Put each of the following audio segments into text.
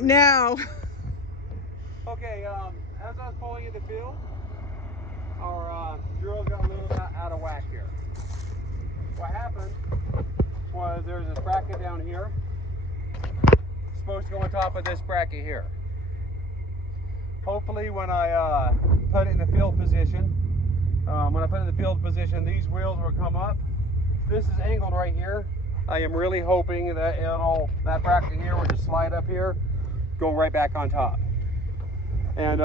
now. Okay, as I was pulling in the field, our drill got a little out of whack here. What happened was there's this bracket down here, supposed to go on top of this bracket here. Hopefully when I put it in the field position, these wheels will come up. This is angled right here. I am really hoping that that bracket here will just slide up here, go right back on top. And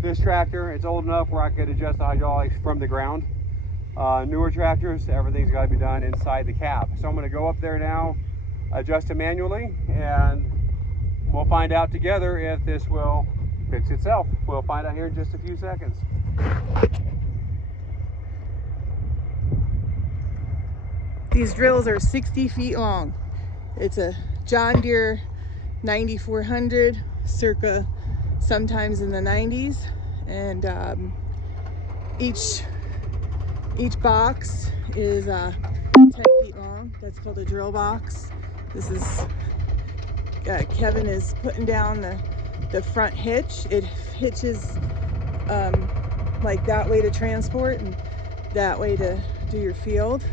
this tractor, it's old enough where I could adjust the hydraulics from the ground. Newer tractors, everything's got to be done inside the cab. So I'm going to go up there now, adjust it manually, and we'll find out together if this will fix itself. We'll find out here in just a few seconds. These drills are 60 feet long. It's a John Deere 9400, circa sometimes in the 90s, and each box is 10 feet long. That's called a drill box. This is Kevin is putting down the front hitch. It hitches like that way to transport and that way to do your field.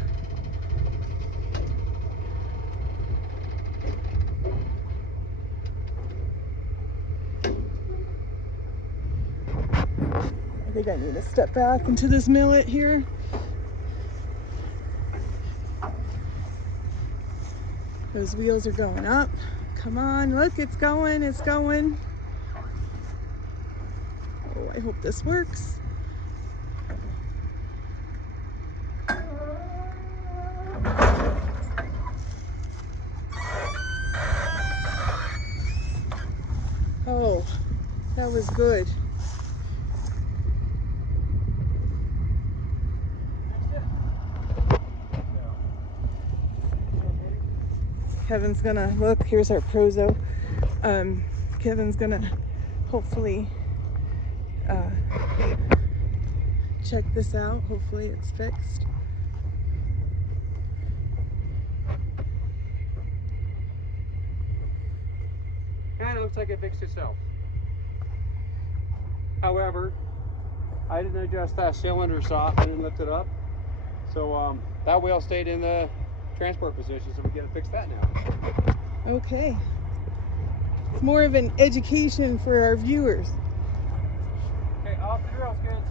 I think I need to step back into this millet here. Those wheels are going up. Come on, look, it's going, it's going. Oh, I hope this works. Oh, that was good. Kevin's gonna look, here's our Prozo. Kevin's gonna hopefully check this out. Hopefully it's fixed. And it looks like it fixed itself. However, I didn't adjust that cylinder sock, I didn't lift it up. So that wheel stayed in the transport position, so we get to fix that now. Okay. It's more of an education for our viewers. Okay, off the drills, kids.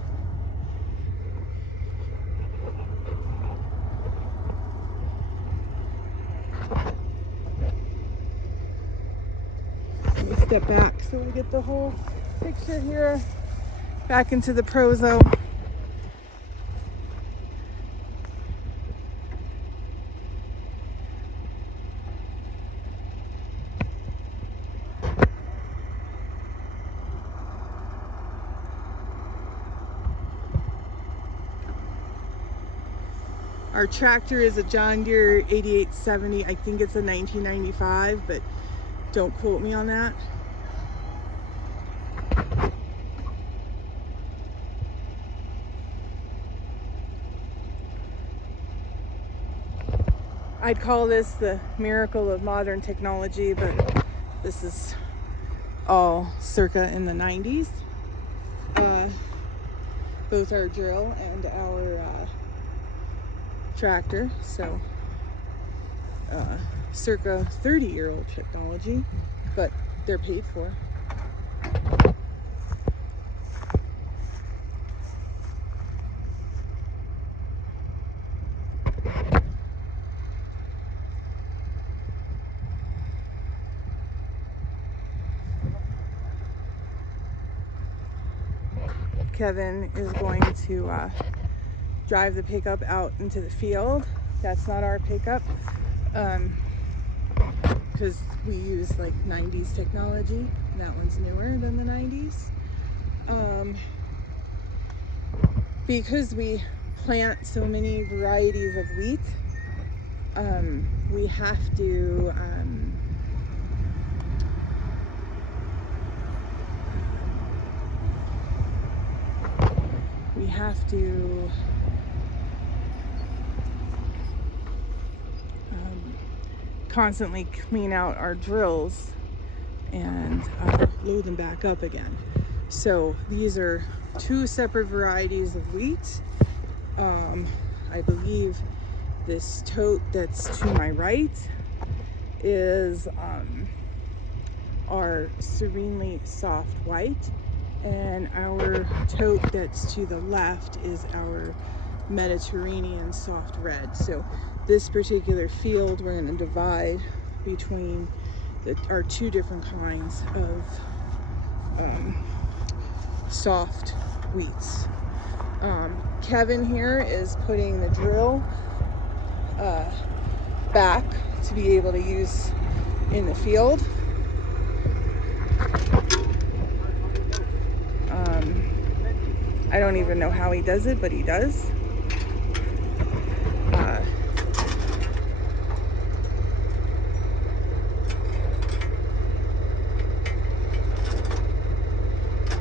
Let me step back so we get the whole picture here. Back into the Prozo. Our tractor is a John Deere 8870. I think it's a 1995, but don't quote me on that. I'd call this the miracle of modern technology, but this is all circa in the 90s. Both our drill and our tractor, so circa 30-year-old technology, but they're paid for. Kevin is going to drive the pickup out into the field. That's not our pickup, because we use like 90s technology. That one's newer than the 90s. Because we plant so many varieties of wheat, we have to constantly clean out our drills, and load them back up again. So these are two separate varieties of wheat. I believe this tote that's to my right is our serenely soft white, and our tote that's to the left is our Mediterranean soft red. So this particular field we're going to divide between our two different kinds of soft wheats. Kevin here is putting the drill back to be able to use in the field. I don't even know how he does it, but he does.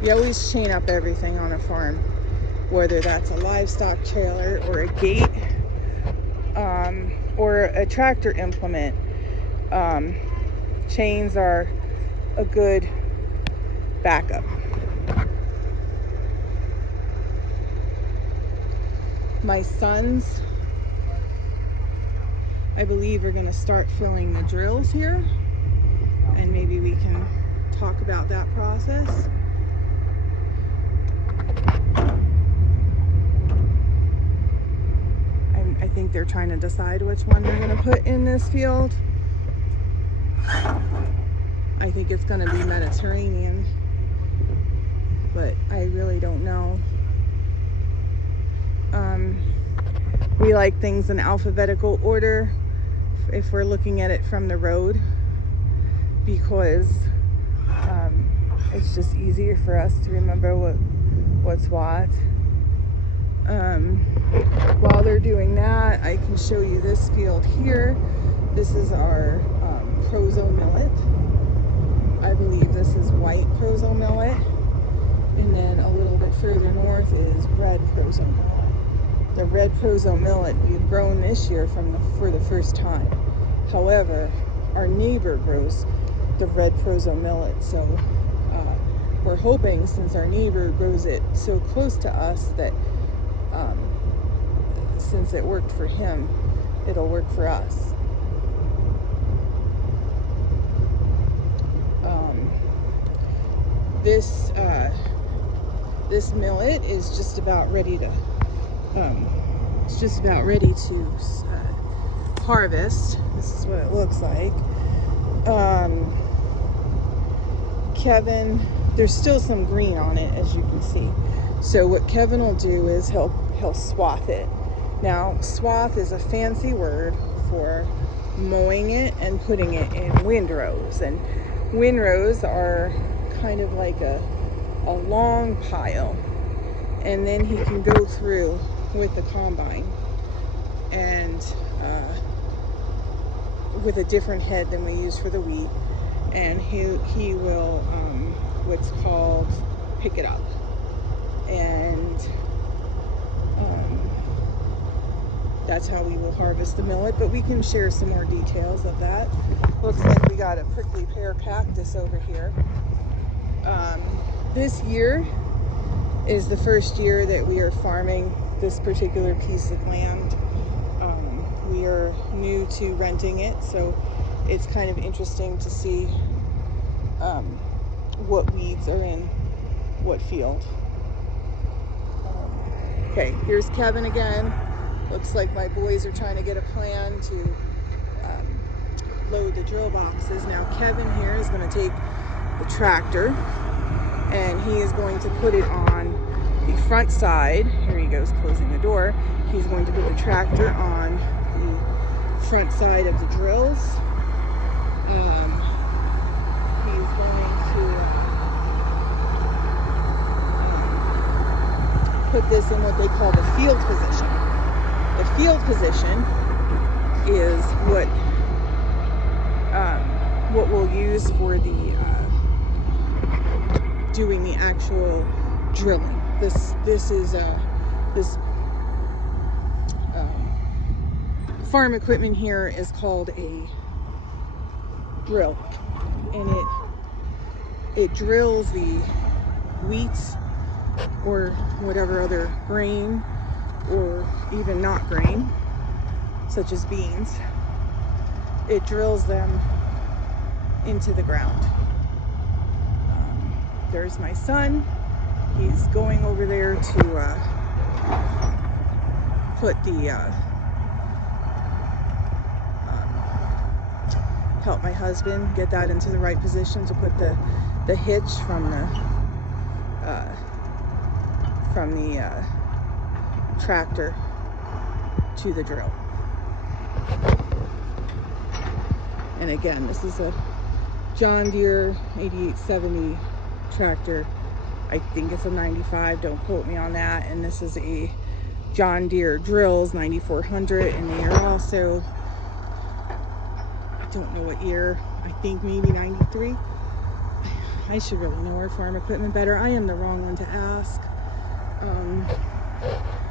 You always chain up everything on a farm, whether that's a livestock trailer or a gate or a tractor implement. Chains are a good backup. My sons, I believe, are going to start filling the drills here, and maybe we can talk about that process. I think they're trying to decide which one they're going to put in this field. I think it's going to be Mediterranean, but I really don't know. We like things in alphabetical order if we're looking at it from the road, because it's just easier for us to remember what's what. While they're doing that, I can show you this field here. This is our Prozo millet. I believe this is white Prozo millet, and then a little bit further north is red Prozo millet. The red Prozo millet we've grown this year for the first time. However, our neighbor grows the red Prozo millet, so we're hoping, since our neighbor grows it so close to us, that since it worked for him, it'll work for us. This millet is just about ready to harvest. This is what it looks like. Kevin, there's still some green on it, as you can see. So what Kevin will do is he'll swath it. Now, swath is a fancy word for mowing it and putting it in windrows. And windrows are kind of like a long pile. And then he can go through with the combine and with a different head than we use for the wheat. And he will what's called pick it up. And that's how we will harvest the millet, but we can share some more details of that. Looks like we got a prickly pear cactus over here. This year is the first year that we are farming this particular piece of land. We are new to renting it, so it's kind of interesting to see what weeds are in what field. Okay, here's Kevin again. Looks like my boys are trying to get a plan to load the drill boxes. Now Kevin here is going to take the tractor and he is going to put it on the front side. Here he goes, closing the door. He's going to put the tractor on the front side of the drills. He's going to put this in what they call the field position. The field position is what we'll use for the doing the actual drilling. This farm equipment here is called a drill, and it drills the wheat or whatever other grain, or even not grain, such as beans. It drills them into the ground. There's my son. He's going over there to put the help my husband get that into the right position to put the hitch from the tractor to the drill. And again, this is a John Deere 8870 tractor. I think it's a 95, don't quote me on that. And this is a John Deere Drills 9400, and they are also, I don't know what year, I think maybe 93. I should really know our farm equipment better. I am the wrong one to ask.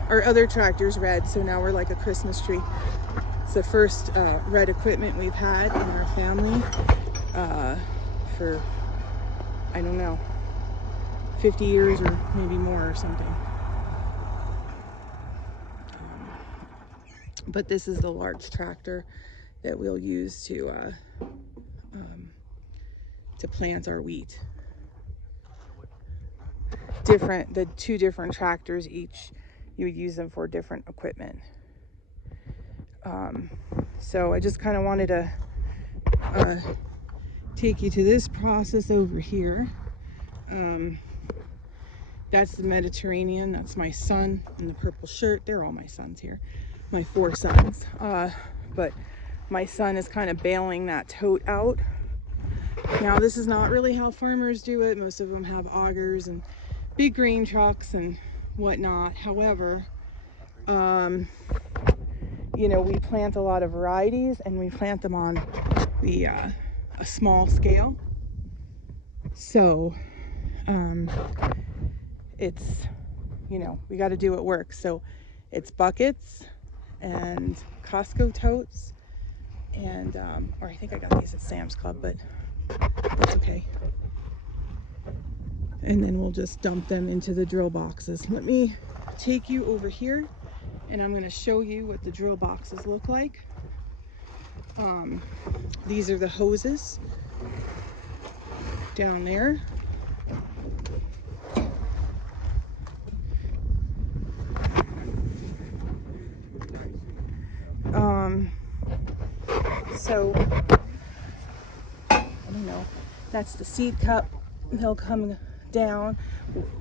Our other tractor's red, so now we're like a Christmas tree. It's the first red equipment we've had in our family for, I don't know, 50 years or maybe more or something. But this is the large tractor that we'll use to plant our wheat. The two different tractors each, you would use them for different equipment. So I just kind of wanted to take you to this process over here. That's the Mediterranean. That's my son in the purple shirt. They're all my sons here, my 4 sons. But my son is kind of bailing that tote out. Now, this is not really how farmers do it. Most of them have augers and big grain trucks and whatnot. However, you know, we plant a lot of varieties, and we plant them on the a small scale. So it's, you know, we got to do what works. So it's buckets and Costco totes, and or I think I got these at Sam's Club, but that's okay. And then we'll just dump them into the drill boxes. Let me take you over here, and I'm going to show you what the drill boxes look like. These are the hoses down there. So I don't know, that's the seed cup. They'll come down.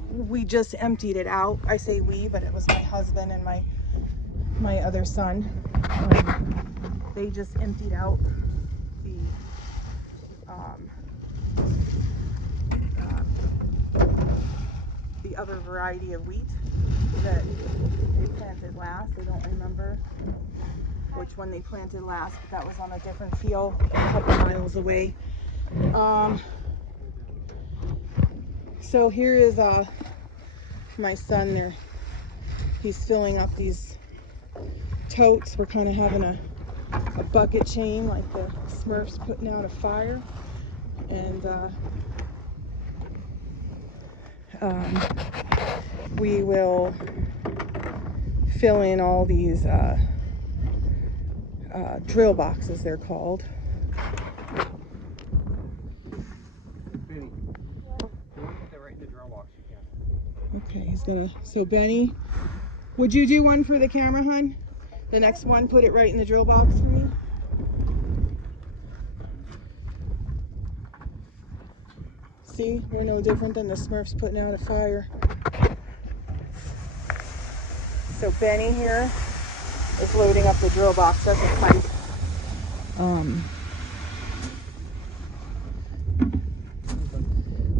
We just emptied it out. I say we, but it was my husband and my other son. They just emptied out the other variety of wheat that they planted last. I don't remember which one they planted last, but that was on a different field a couple miles away. So here is my son there. He's filling up these totes. We're kind of having a bucket chain like the Smurfs putting out a fire. And we will fill in all these drill boxes, they're called. Okay, he's gonna, so Benny, would you do one for the camera, hun? The next one, put it right in the drill box for me. See, we're no different than the Smurfs putting out a fire. So Benny here is loading up the drill box. That's a pipe.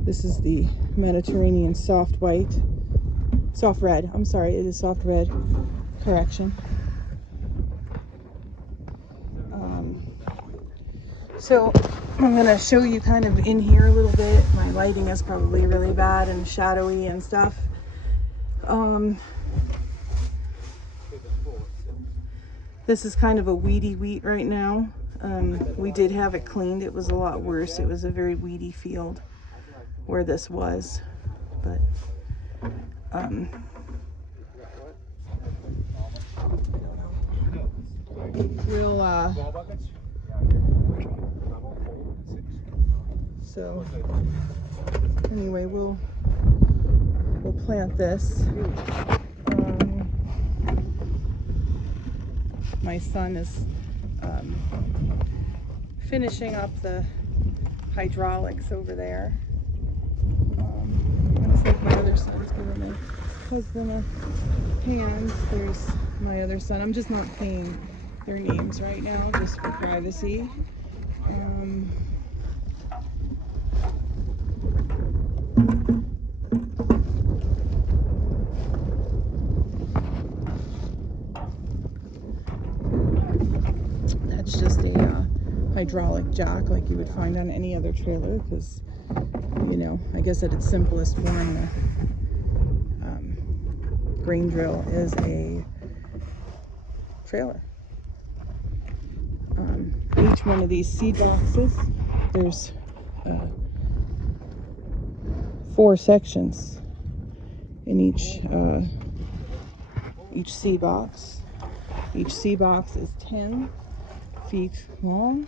This is the Mediterranean soft white. Soft red. I'm sorry, it is soft red. Correction. So I'm going to show you kind of in here a little bit. My lighting is probably really bad and shadowy and stuff. This is kind of a weedy wheat right now. We did have it cleaned. It was a lot worse. It was a very weedy field. where this was, but we'll so anyway, we'll plant this. My son is finishing up the hydraulics over there. Looks like my other son's giving my husband a hand. There's my other son. I'm just not saying their names right now, just for privacy. That's just a hydraulic jack like you would find on any other trailer, because, you know, I guess at its simplest form, the grain drill is a trailer. Each one of these seed boxes, there's 4 sections in each seed box. Each seed box is 10 feet long.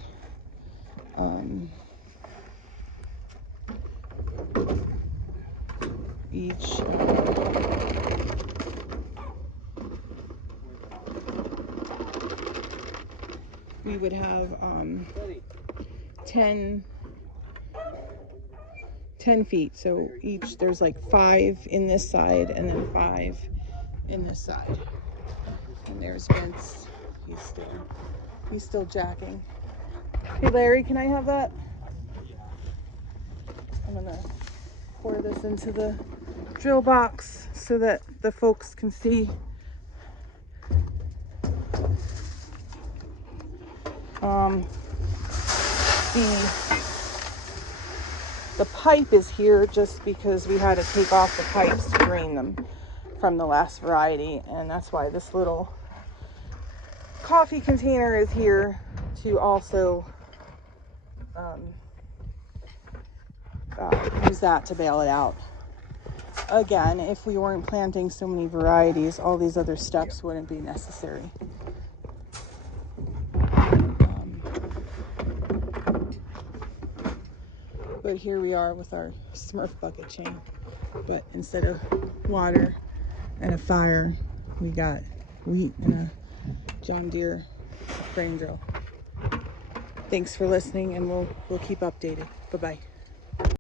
We would have 10 feet, so each there's like 5 in this side and then 5 in this side. And there's Vince. He's still jacking. Hey Larry, can I have that? I'm gonna pour this into the drill box so that the folks can see. The pipe is here just because we had to take off the pipes to drain them from the last variety, and that's why this little coffee container is here to also use that to bail it out. Again, if we weren't planting so many varieties, all these other steps wouldn't be necessary. But here we are with our Smurf bucket chain. But instead of water and a fire, we got wheat and a John Deere grain drill. Thanks for listening, and we'll keep updated. Bye-bye.